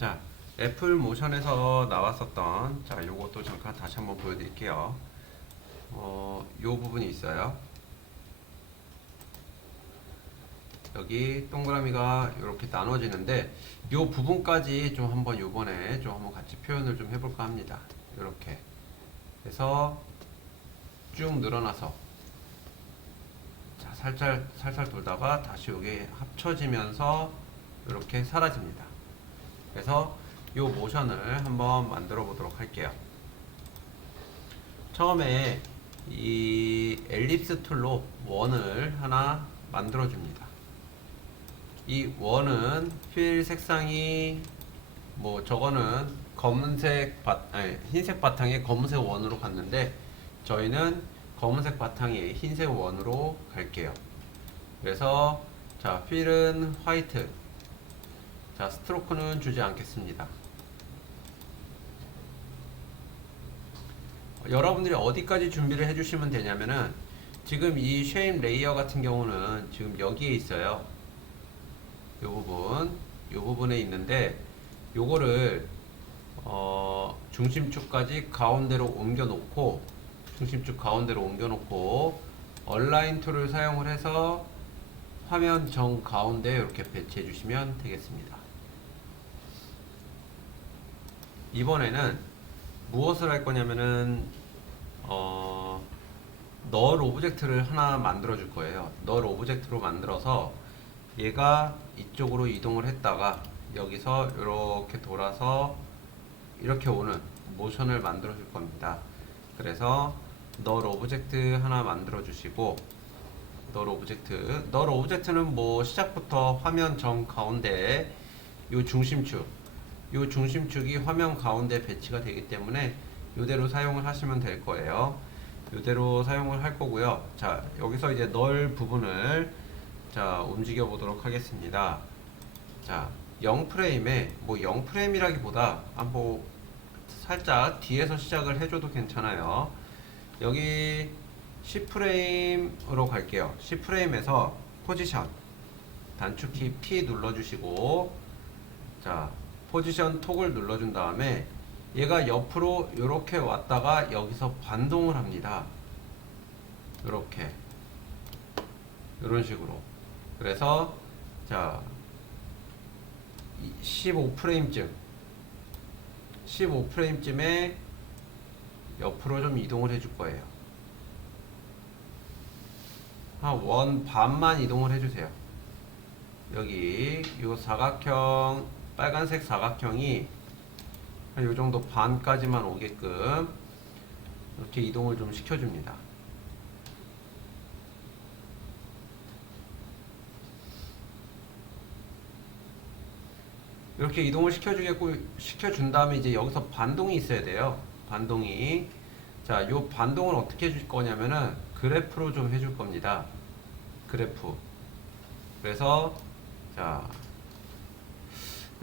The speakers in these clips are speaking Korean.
자, 애플 모션에서 나왔었던 요것도 잠깐 다시 한번 보여드릴게요. 요 부분이 있어요. 여기 동그라미가 이렇게 나눠지는데 요 부분까지 좀 한번 요번에 좀 한번 같이 표현을 좀 해볼까 합니다. 이렇게 해서 쭉 늘어나서 자, 살살 돌다가 다시 여기 합쳐지면서 이렇게 사라집니다. 그래서 요 모션을 한번 만들어 보도록 할게요. 처음에 이 엘립스 툴로 원을 하나 만들어 줍니다. 이 원은 필 색상이 뭐 저거는 흰색 바탕에 검은색 원으로 갔는데 저희는 검은색 바탕에 흰색 원으로 갈게요. 그래서 자, 필은 화이트. 자, 스트로크는 주지 않겠습니다. 여러분들이 어디까지 준비를 해주시면 되냐면은 지금 이 쉐입 레이어 같은 경우는 지금 여기에 있어요. 요 부분에 있는데 요거를 중심축까지 가운데로 옮겨 놓고 중심축 가운데로 옮겨 놓고 얼라인 툴을 사용을 해서 화면 정 가운데 이렇게 배치해 주시면 되겠습니다. 이번에는 무엇을 할 거냐면은 널 오브젝트를 하나 만들어 줄 거예요. 널 오브젝트로 만들어서 얘가 이쪽으로 이동을 했다가 여기서 이렇게 돌아서 이렇게 오는 모션을 만들어 줄 겁니다. 그래서 널 오브젝트 하나 만들어 주시고 널 오브젝트는 뭐 시작부터 화면 정 가운데 요 중심축이 화면 가운데 배치가 되기 때문에 이대로 사용을 하시면 될 거예요. 이대로 사용을 할 거고요. 자, 여기서 이제 널 부분을 자, 움직여 보도록 하겠습니다. 자, 0프레임에 뭐 0프레임이라기보다 뭐 살짝 뒤에서 시작을 해줘도 괜찮아요. 여기 10프레임으로 갈게요. 10프레임에서 포지션 단축키 P 눌러주시고 자, 포지션 톡을 눌러준 다음에 얘가 옆으로 이렇게 왔다가 여기서 반동을 합니다. 이렇게 이런 식으로. 그래서 자 15프레임쯤에 옆으로 좀 이동을 해줄 거예요. 한 원 반만 이동을 해주세요. 여기 이 사각형 빨간색 사각형이 한 요 정도 반까지만 오게끔 이렇게 이동을 좀 시켜줍니다. 이렇게 이동을 시켜준 다음에 이제 여기서 반동이 있어야 돼요. 반동이. 자, 요 반동을 어떻게 해줄 거냐면은 그래프로 좀 해줄 겁니다. 그래프. 그래서 자,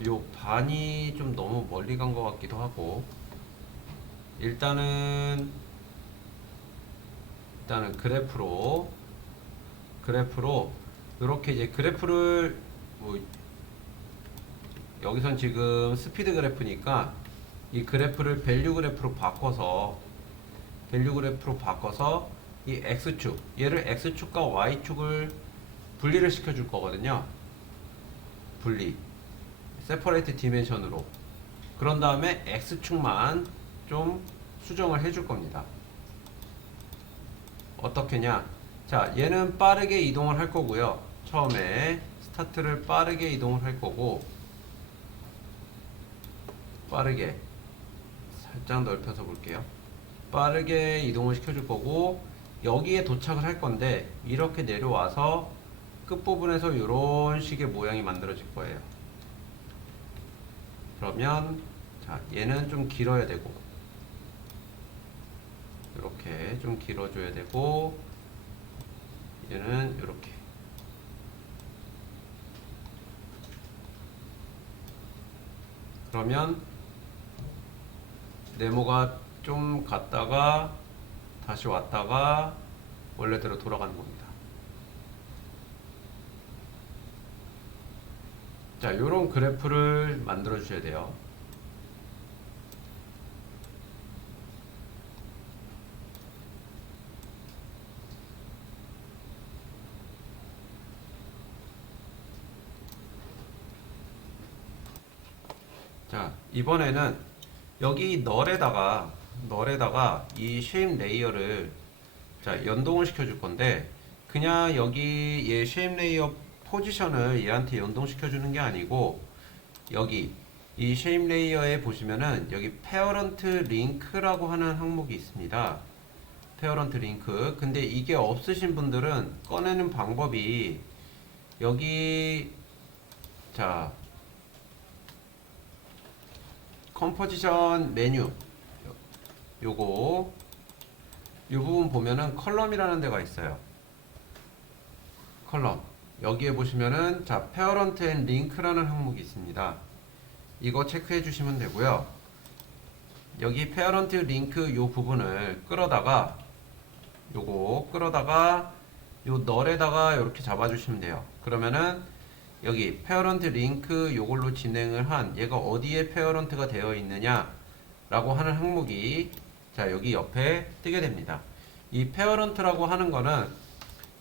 요 반이 좀 너무 멀리 간 것 같기도 하고 일단은 그래프로 이렇게 이제 그래프를 뭐 여기선 지금 스피드 그래프니까 이 그래프를 밸류 그래프로 바꿔서 이 X축 얘를 X축과 Y축을 분리를 시켜 줄 거거든요. 분리 세퍼레이트 디멘션으로. 그런 다음에 X축만 좀 수정을 해줄 겁니다. 어떻게냐? 자, 얘는 빠르게 이동을 할 거고요. 처음에 스타트를 빠르게 이동을 할 거고 빠르게 살짝 넓혀서 볼게요. 빠르게 이동을 시켜줄 거고 여기에 도착을 할 건데 이렇게 내려와서 끝부분에서 이런 식의 모양이 만들어질 거예요. 그러면 자, 얘는 좀 길어야 되고 이렇게 좀 길어줘야 되고 얘는 이렇게 그러면 네모가 좀 갔다가 다시 왔다가 원래대로 돌아가는 겁니다. 자, 요런 그래프를 만들어 주셔야 돼요. 자, 이번에는 여기 널에다가 이 쉐입 레이어를 자, 연동을 시켜 줄 건데 그냥 여기 얘 쉐입 레이어 포지션을 얘한테 연동시켜 주는 게 아니고 여기 이 쉐입 레이어에 보시면은 여기 페어런트 링크라고 하는 항목이 있습니다. 페어런트 링크. 근데 이게 없으신 분들은 꺼내는 방법이 여기 자 컴포지션 메뉴 요거 요 부분 보면은 컬럼이라는 데가 있어요. 컬럼 여기에 보시면은 자 페어런트 앤 링크라는 항목이 있습니다. 이거 체크해 주시면 되고요. 여기 페어런트 링크 요 부분을 끌어다가 요 널에다가 이렇게 잡아주시면 돼요. 그러면은 여기 페어런트 링크 요걸로 진행을 한 얘가 어디에 페어런트가 되어 있느냐 라고 하는 항목이 자 여기 옆에 뜨게 됩니다. 이 페어런트라고 하는 거는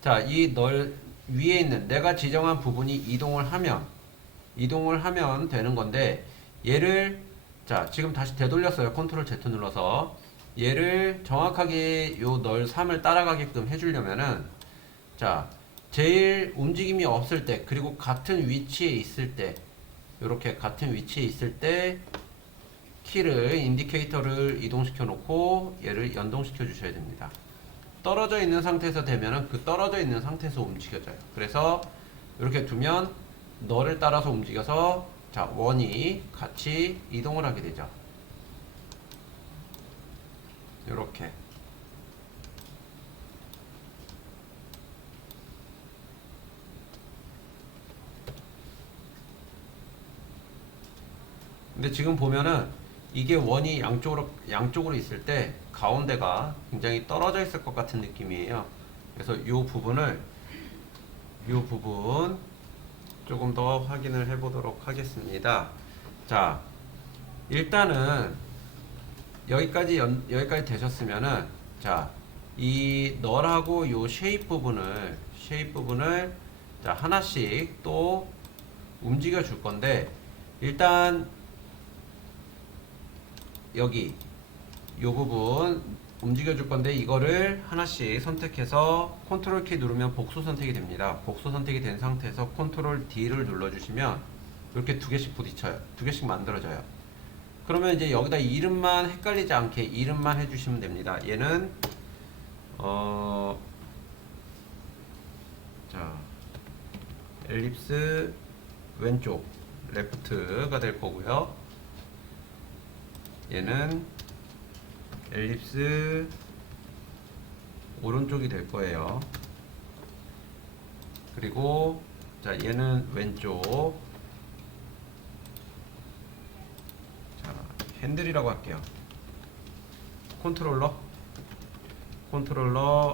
자 이 널 위에 있는 내가 지정한 부분이 이동을 하면 되는 건데 얘를 자 지금 다시 되돌렸어요. 컨트롤 Z 눌러서 얘를 정확하게 요 널 3을 따라가게끔 해주려면은 자 제일 움직임이 없을 때 그리고 같은 위치에 있을 때 이렇게 같은 위치에 있을 때 키를 인디케이터를 이동시켜 놓고 얘를 연동시켜 주셔야 됩니다. 떨어져 있는 상태에서 되면은 그 떨어져 있는 상태에서 움직여져요. 그래서 이렇게 두면 너를 따라서 움직여서 자 원이 같이 이동을 하게 되죠. 이렇게 근데 지금 보면은 이게 원이 양쪽으로 있을 때 가운데가 굉장히 떨어져 있을 것 같은 느낌이에요. 그래서 이 부분 조금 더 확인을 해 보도록 하겠습니다. 자, 일단은 여기까지 되셨으면은 자, 이 널하고 요 쉐입 부분을 자, 하나씩 또 움직여 줄 건데 일단 여기 요 부분 움직여 줄 건데 이거를 하나씩 선택해서 컨트롤 키 누르면 복수 선택이 됩니다. 복수 선택이 된 상태에서 컨트롤 D를 눌러 주시면 이렇게 두 개씩 부딪혀요. 두 개씩 만들어져요. 그러면 이제 여기다 이름만 헷갈리지 않게 이름만 해주시면 됩니다. 얘는 자 엘립스 왼쪽 레프트가 될 거고요. 얘는 엘립스 오른쪽이 될 거예요. 그리고 자 얘는 왼쪽 자 핸들이라고 할게요. 컨트롤러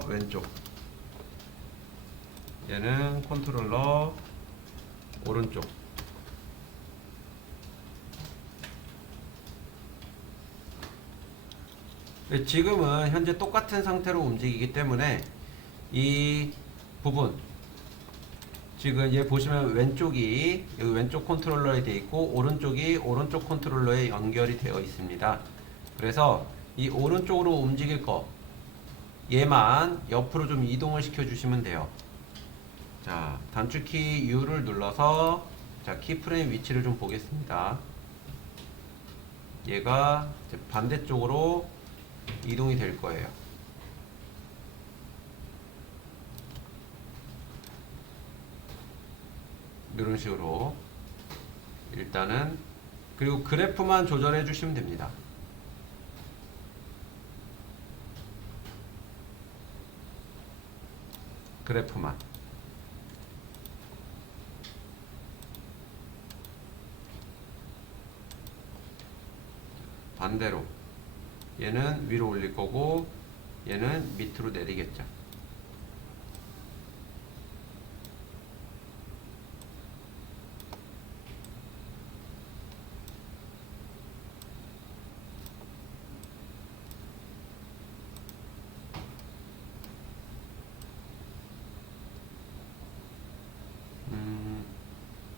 왼쪽 얘는 컨트롤러 오른쪽 지금은 현재 똑같은 상태로 움직이기 때문에 이 부분 지금 얘 보시면 왼쪽이 여기 왼쪽 컨트롤러에 되어 있고 오른쪽이 오른쪽 컨트롤러에 연결이 되어 있습니다. 그래서 이 오른쪽으로 움직일 거 얘만 옆으로 좀 이동을 시켜 주시면 돼요. 자 단축키 U를 눌러서 자 키프레임 위치를 좀 보겠습니다. 얘가 이제 반대쪽으로 이동이 될 거예요. 이런 식으로 일단은 그리고 그래프만 조절해 주시면 됩니다. 그래프만 반대로 얘는 위로 올릴 거고 얘는 밑으로 내리겠죠.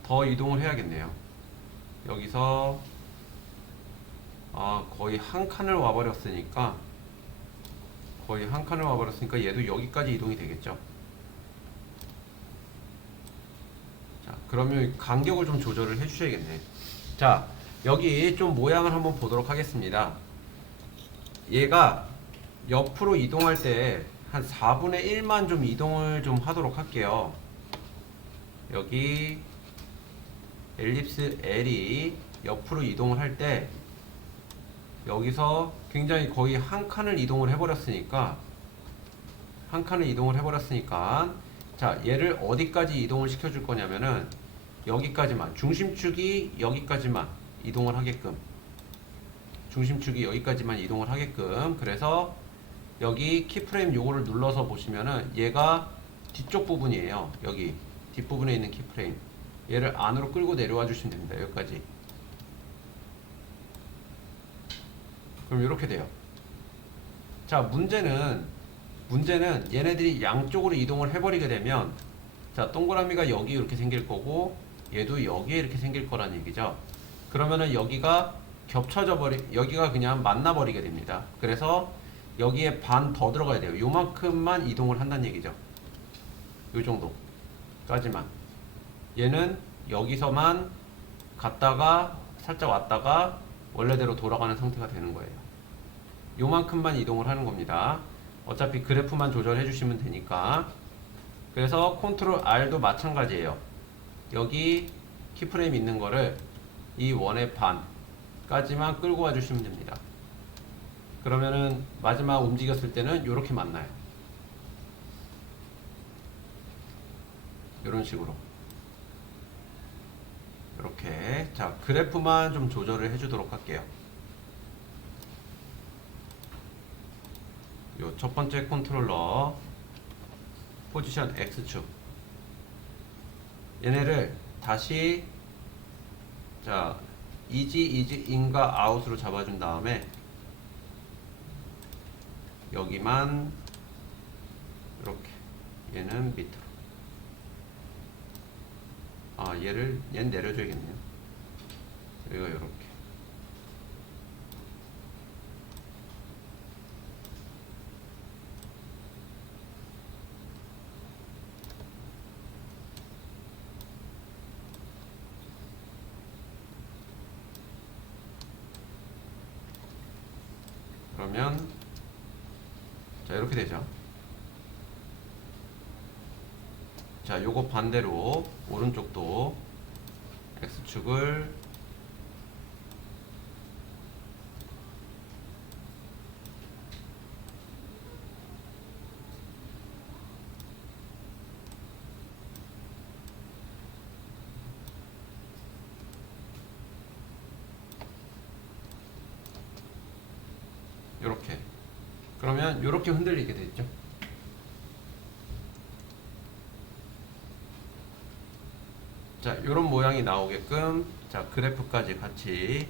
더 이동을 해야겠네요. 여기서 거의 한 칸을 와버렸으니까 얘도 여기까지 이동이 되겠죠. 자, 그러면 간격을 좀 조절을 해 주셔야겠네. 자, 여기 좀 모양을 한번 보도록 하겠습니다. 얘가 옆으로 이동할 때 한 4분의 1만 좀 이동을 좀 하도록 할게요. 여기 엘립스 L이 옆으로 이동을 할 때 여기서 굉장히 거의 한 칸을 이동을 해버렸으니까 자, 얘를 어디까지 이동을 시켜줄 거냐면은 여기까지만, 중심축이 여기까지만 이동을 하게끔, 그래서 여기 키프레임 요거를 눌러서 보시면은 얘가 뒤쪽 부분이에요. 여기 뒷부분에 있는 키프레임, 얘를 안으로 끌고 내려와 주시면 됩니다. 여기까지. 그럼 이렇게 돼요. 자, 문제는 얘네들이 양쪽으로 이동을 해버리게 되면, 자, 동그라미가 여기 이렇게 생길 거고 얘도 여기에 이렇게 생길 거란 얘기죠. 그러면은 여기가 여기가 그냥 만나버리게 됩니다. 그래서 여기에 반 더 들어가야 돼요. 요만큼만 이동을 한다는 얘기죠. 요 정도까지만. 얘는 여기서만 갔다가 살짝 왔다가 원래대로 돌아가는 상태가 되는 거예요. 요만큼만 이동을 하는 겁니다. 어차피 그래프만 조절해 주시면 되니까. 그래서 컨트롤 R도 마찬가지예요. 여기 키프레임 있는 거를 이 원의 반까지만 끌고 와 주시면 됩니다. 그러면은 마지막 움직였을 때는 이렇게 만나요. 이런 식으로. 이렇게. 자, 그래프만 좀 조절을 해주도록 할게요. 요 첫 번째 컨트롤러 포지션 X축, 얘네를 다시 자 이지 인과 아웃으로 잡아준 다음에 여기만 이렇게, 얘는 밑으로, 얘는 내려줘야겠네요. 여기가 이렇게. 그러면 자, 이렇게 되죠. 자, 요거 반대로 오른쪽도 X축을 요렇게. 그러면 요렇게 흔들리게 되죠. 자, 요런 모양이 나오게끔 자, 그래프까지 같이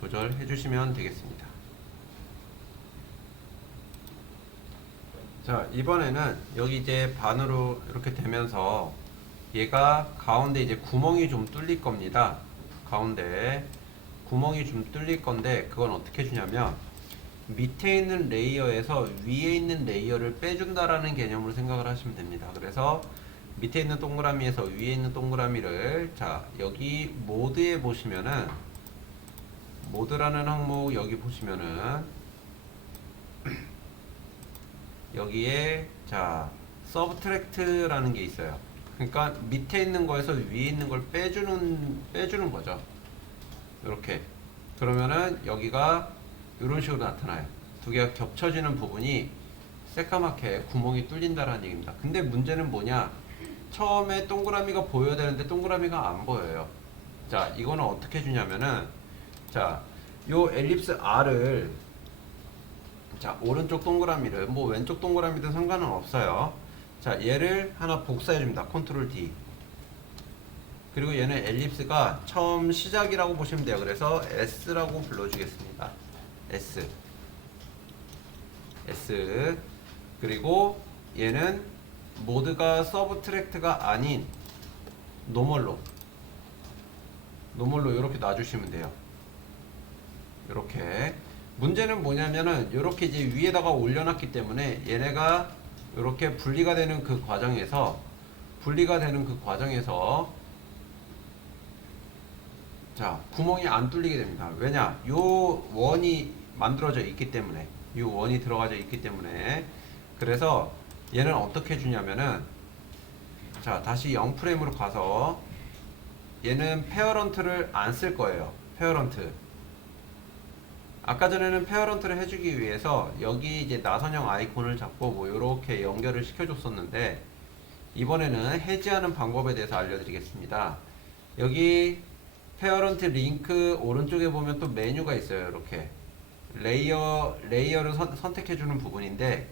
조절해 주시면 되겠습니다. 자, 이번에는 여기 이제 반으로 이렇게 되면서 얘가 가운데 이제 구멍이 좀 뚫릴 겁니다. 가운데 구멍이 좀 뚫릴 건데, 그건 어떻게 주냐면 밑에 있는 레이어에서 위에 있는 레이어를 빼준다라는 개념으로 생각을 하시면 됩니다. 그래서 밑에 있는 동그라미에서 위에 있는 동그라미를, 자, 여기 모드에 보시면은, 모드라는 항목 여기 보시면은 여기에 자 서브트랙트라는 게 있어요. 그러니까 밑에 있는 거에서 위에 있는 걸 빼주는 거죠. 이렇게. 그러면은 여기가 이런 식으로 나타나요. 두 개가 겹쳐지는 부분이 새까맣게 구멍이 뚫린다라는 얘기입니다. 근데 문제는 뭐냐? 처음에 동그라미가 보여야 되는데 동그라미가 안 보여요. 자, 이거는 어떻게 주냐면은, 자, 요 엘립스 R을, 자, 오른쪽 동그라미를, 뭐 왼쪽 동그라미든 상관은 없어요. 자, 얘를 하나 복사해 줍니다. 컨트롤 D. 그리고 얘는 엘립스가 처음 시작이라고 보시면 돼요. 그래서 S라고 불러주겠습니다. S. 그리고 얘는 모드가 서브트랙트가 아닌 노멀로 노멀로 이렇게 놔주시면 돼요. 이렇게. 문제는 뭐냐면은 이렇게 이제 위에다가 올려놨기 때문에 얘네가 이렇게 분리가 되는 그 과정에서 자, 구멍이 안 뚫리게 됩니다. 왜냐? 요 원이 만들어져 있기 때문에, 요 원이 들어가져 있기 때문에. 그래서 얘는 어떻게 해주냐면은, 자, 다시 0프레임으로 가서 얘는 페어런트를 안 쓸 거예요. 페어런트. 아까 전에는 페어런트를 해주기 위해서 여기 이제 나선형 아이콘을 잡고 뭐 이렇게 연결을 시켜줬었는데, 이번에는 해지하는 방법에 대해서 알려드리겠습니다. 여기 페어런트 링크 오른쪽에 보면 또 메뉴가 있어요. 이렇게 레이어를 선택해주는 부분인데,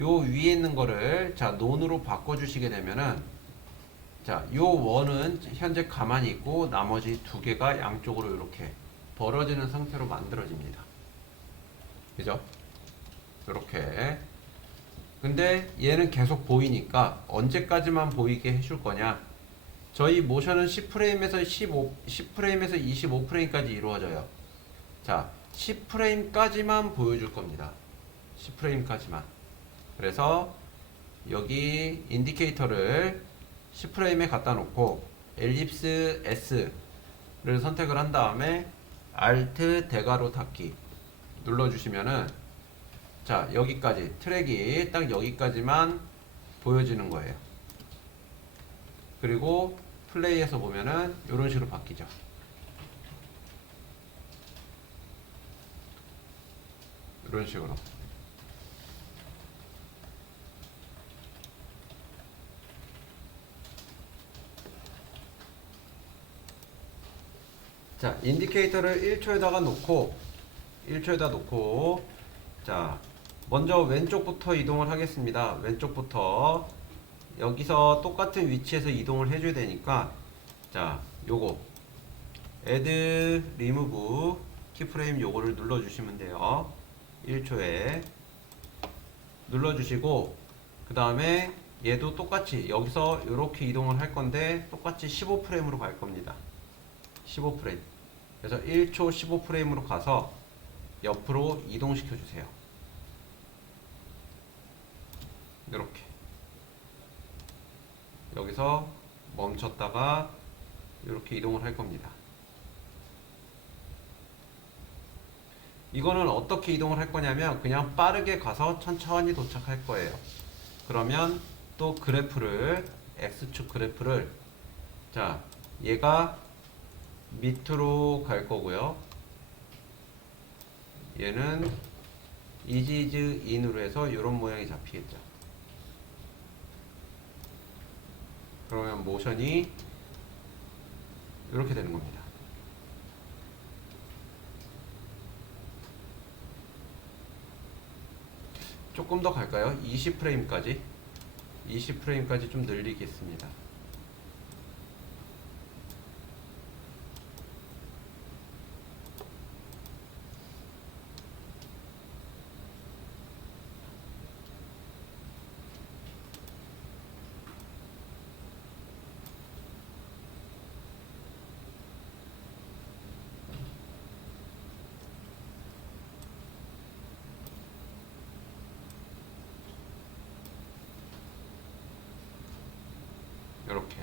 요 위에 있는 거를 자 논으로 바꿔주시게 되면은, 자 요 원은 현재 가만히 있고 나머지 두 개가 양쪽으로 이렇게 벌어지는 상태로 만들어집니다. 그죠? 이렇게. 근데 얘는 계속 보이니까 언제까지만 보이게 해줄 거냐? 저희 모션은 10프레임에서 10프레임에서 25프레임까지 이루어져요. 자, 10프레임까지만 보여줄 겁니다. 10프레임까지만. 그래서 여기 인디케이터를 10프레임에 갖다 놓고 엘립스 S를 선택을 한 다음에 Alt 대괄호 닫기 눌러주시면은, 자, 여기까지 트랙이 딱 여기까지만 보여지는 거예요. 그리고 플레이에서 보면은 이런 식으로 바뀌죠. 이런 식으로. 자, 인디케이터를 1초에다가 놓고, 자, 먼저 왼쪽부터 이동을 하겠습니다. 왼쪽부터. 여기서 똑같은 위치에서 이동을 해줘야 되니까, 자, 요거 add remove 키프레임 요거를 눌러주시면 돼요. 1초에 눌러주시고, 그 다음에 얘도 똑같이 여기서 이렇게 이동을 할 건데 똑같이 15프레임으로 갈 겁니다. 15프레임. 그래서 1초 15프레임으로 가서 옆으로 이동시켜 주세요. 이렇게. 여기서 멈췄다가 이렇게 이동을 할 겁니다. 이거는 어떻게 이동을 할 거냐면 그냥 빠르게 가서 천천히 도착할 거예요. 그러면 또 그래프를, X축 그래프를, 자, 얘가 밑으로 갈 거고요. 얘는 이지즈 인으로 해서 이런 모양이 잡히겠죠. 그러면 모션이 이렇게 되는 겁니다. 조금 더 갈까요? 20프레임까지. 20프레임까지 좀 늘리겠습니다. 이렇게.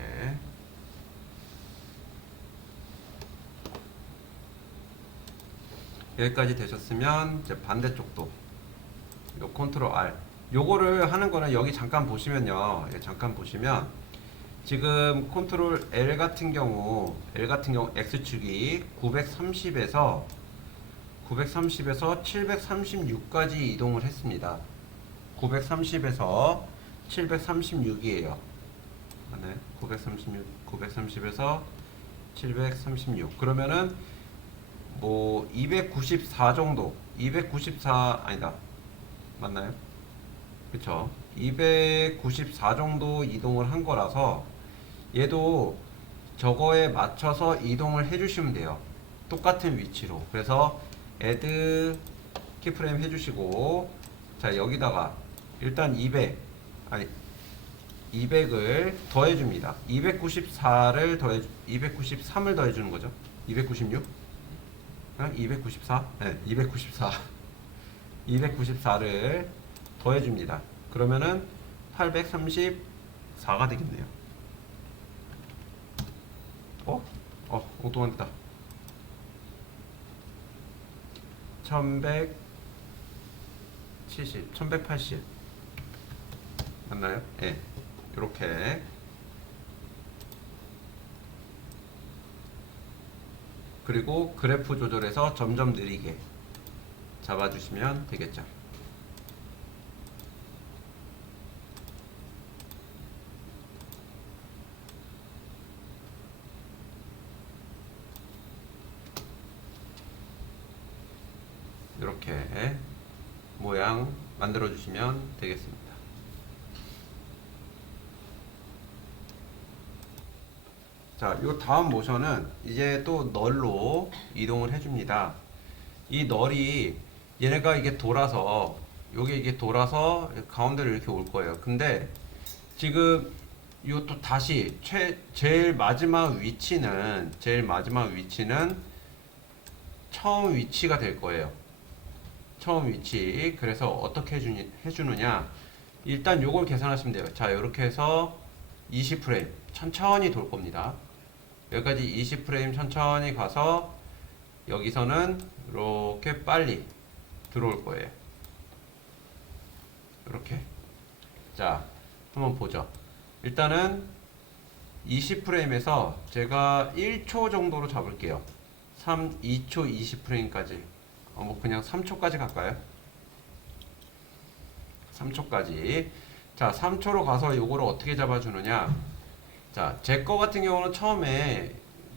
여기까지 되셨으면 이제 반대쪽도 요 컨트롤 R 요거를 하는 거는 여기 잠깐 보시면요. 잠깐 보시면 지금 컨트롤 L 같은 경우 X축이 930에서 736까지 이동을 했습니다. 930에서 736이에요. 네, 930에서 736. 그러면은 뭐 294 정도, 294 아니다, 맞나요? 그쵸? 294 정도 이동을 한 거라서 얘도 저거에 맞춰서 이동을 해주시면 돼요. 똑같은 위치로. 그래서 add 키프레임 해주시고, 자, 여기다가 일단 200을 더해줍니다. 293을 더해주는 거죠. 296? 294? 네, 294. 294를 더해줍니다. 그러면은 834가 되겠네요. 엉뚱하다. 1170, 1180 맞나요? 예. 네. 이렇게 그리고 그래프 조절해서 점점 느리게 잡아주시면 되겠죠. 이렇게 모양 만들어 주시면 되겠습니다. 자, 요 다음 모션은 이제 또 널로 이동을 해줍니다. 이 널이 얘네가 이게 돌아서 이게 돌아서 가운데로 이렇게 올 거예요. 근데 지금 요 또 다시 제일 마지막 위치는 처음 위치가 될 거예요. 처음 위치. 그래서 어떻게 해주느냐. 일단 요걸 계산하시면 돼요. 자, 이렇게 해서 20프레임 천천히 돌 겁니다. 여기까지 20프레임 천천히 가서 여기서는 이렇게 빨리 들어올 거예요. 이렇게. 자, 한번 보죠. 일단은 20프레임에서 제가 1초 정도로 잡을게요. 2초 20프레임까지. 뭐 그냥 3초까지 갈까요? 3초까지. 자, 3초로 가서 요거를 어떻게 잡아주느냐. 자, 제 거 같은 경우는 처음에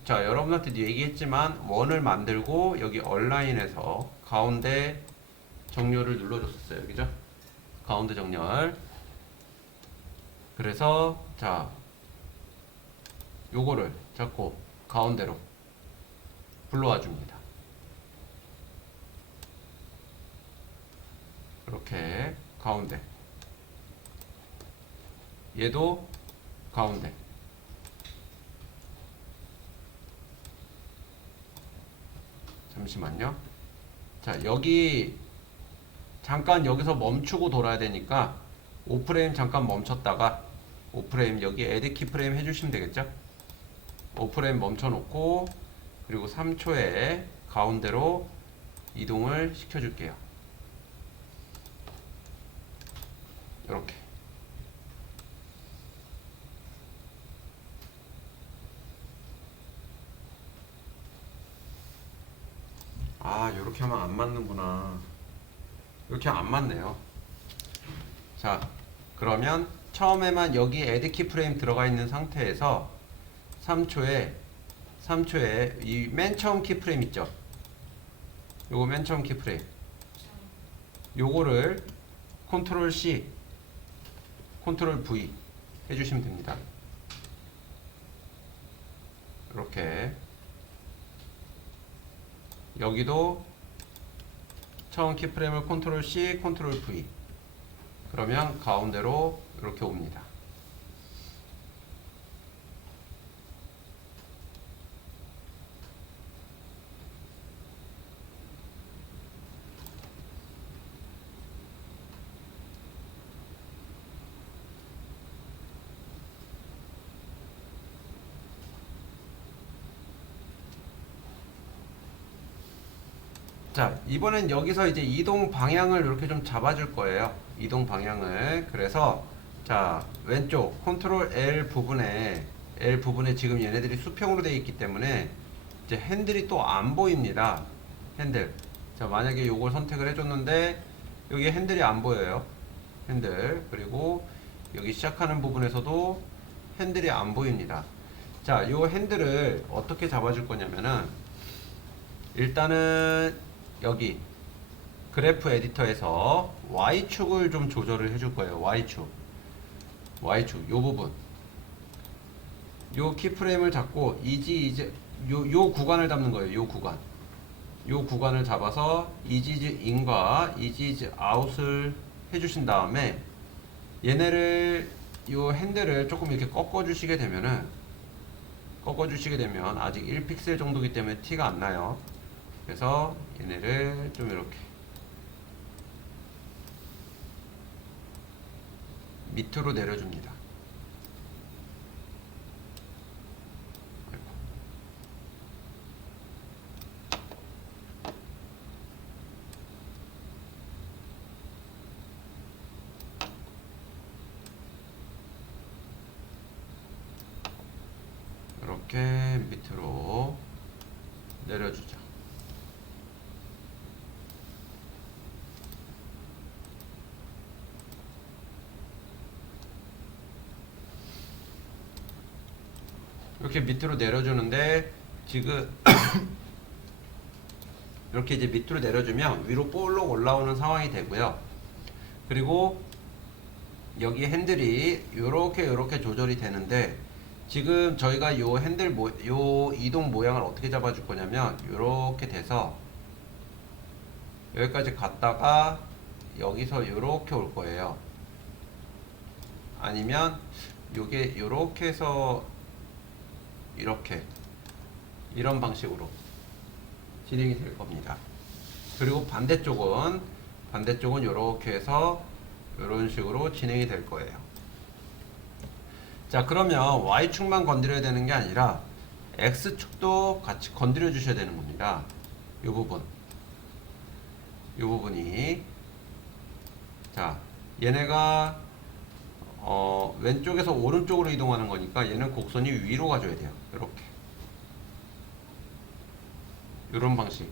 자, 여러분한테도 얘기했지만 원을 만들고 여기 얼라인에서 가운데 정렬을 눌러줬었어요. 그죠? 가운데 정렬. 그래서 자, 요거를 잡고 가운데로 불러와 줍니다. 이렇게 가운데. 얘도 가운데. 잠시만요. 자, 여기 잠깐 여기서 멈추고 돌아야 되니까 5프레임 잠깐 멈췄다가 5프레임 여기 에드 키프레임 해주시면 되겠죠? 5프레임 멈춰 놓고 그리고 3초에 가운데로 이동을 시켜줄게요. 이렇게. 아, 이렇게 하면 안 맞는구나. 이렇게 안 맞네요. 자, 그러면 처음에만 여기 에드 키프레임 들어가 있는 상태에서 3초에 이 맨 처음 키프레임 있죠? 요거 맨 처음 키프레임. 요거를 컨트롤 C, 컨트롤 V 해주시면 됩니다. 이렇게. 여기도 처음 키프레임을 컨트롤 C, 컨트롤 V. 그러면 가운데로 이렇게 옵니다. 자, 이번엔 여기서 이제 이동 방향을 이렇게 좀 잡아줄 거예요. 이동 방향을. 그래서 자, 왼쪽 컨트롤 L 부분에 지금 얘네들이 수평으로 되어 있기 때문에 이제 핸들이 또 안 보입니다. 핸들. 자, 만약에 요걸 선택을 해줬는데 여기 핸들이 안 보여요. 핸들. 그리고 여기 시작하는 부분에서도 핸들이 안 보입니다. 자, 요 핸들을 어떻게 잡아줄 거냐면은 일단은 여기 그래프 에디터에서 Y축을 좀 조절을 해줄 거예요. Y축 요 부분, 요 키프레임을 잡고 이제 요 구간을 잡는 거예요. 요 구간을 잡아서 이지즈 인과 이지즈 아웃을 해주신 다음에 얘네를 요 핸들을 조금 이렇게 꺾어 주시게 되면은 꺾어주시게 되면 아직 1픽셀 정도기 때문에 티가 안 나요. 그래서 얘네를 좀 이렇게 밑으로 내려줍니다. 이렇게 밑으로 내려주죠. 이렇게 밑으로 내려주는데 지금 이렇게 이제 밑으로 내려주면 위로 볼록 올라오는 상황이 되고요. 그리고 여기 핸들이 요렇게 조절이 되는데 지금 저희가 요 핸들 요 이동 모양을 어떻게 잡아줄 거냐면 요렇게 돼서 여기까지 갔다가 여기서 요렇게 올 거예요. 아니면 요게 요렇게 해서 이렇게 이런 방식으로 진행이 될 겁니다. 그리고 반대쪽은 요렇게 해서 이런 식으로 진행이 될 거예요. 자, 그러면 Y축만 건드려야 되는 게 아니라 X축도 같이 건드려 주셔야 되는 겁니다. 이 부분이 자, 얘네가 왼쪽에서 오른쪽으로 이동하는 거니까 얘는 곡선이 위로 가줘야 돼요. 이렇게 이런 방식.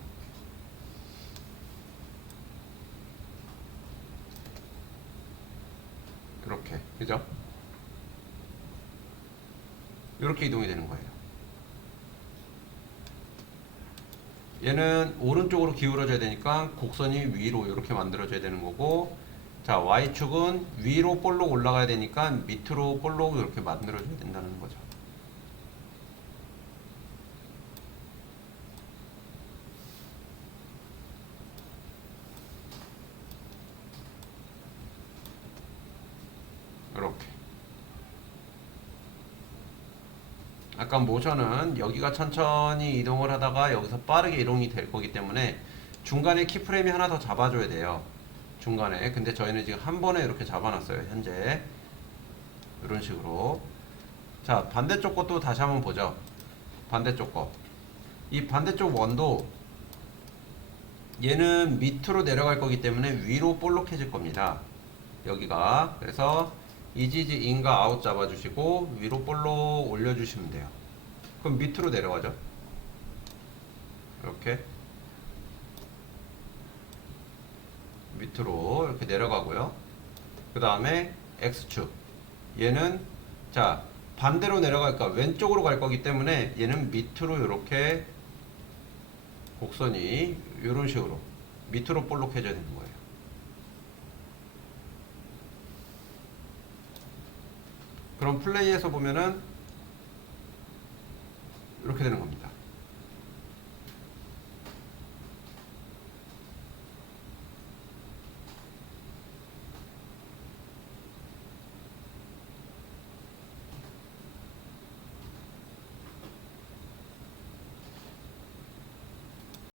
이렇게, 그죠? 이렇게 이동이 되는 거예요. 얘는 오른쪽으로 기울어져야 되니까 곡선이 위로 이렇게 만들어져야 되는 거고, 자, Y축은 위로 볼록 올라가야 되니까 밑으로 볼록 이렇게 만들어줘야 된다는 거죠. 이렇게. 아까 모션은 여기가 천천히 이동을 하다가 여기서 빠르게 이동이 될 거기 때문에 중간에 키프레임이 하나 더 잡아줘야 돼요. 중간에. 근데 저희는 지금 한 번에 이렇게 잡아놨어요. 현재. 이런 식으로. 자, 반대쪽 것도 다시 한번 보죠. 반대쪽 거. 이 반대쪽 원도 얘는 밑으로 내려갈 거기 때문에 위로 볼록해질 겁니다. 여기가. 그래서 이지지 인과 아웃 잡아주시고 위로 볼록 올려주시면 돼요. 그럼 밑으로 내려가죠. 이렇게 밑으로 이렇게 내려가고요. 그 다음에 X축 얘는 자 반대로 내려갈까 왼쪽으로 갈 거기 때문에 얘는 밑으로 이렇게 곡선이 이런 식으로 밑으로 볼록해져야 되는 거예요. 그럼 플레이에서 보면은 이렇게 되는 겁니다.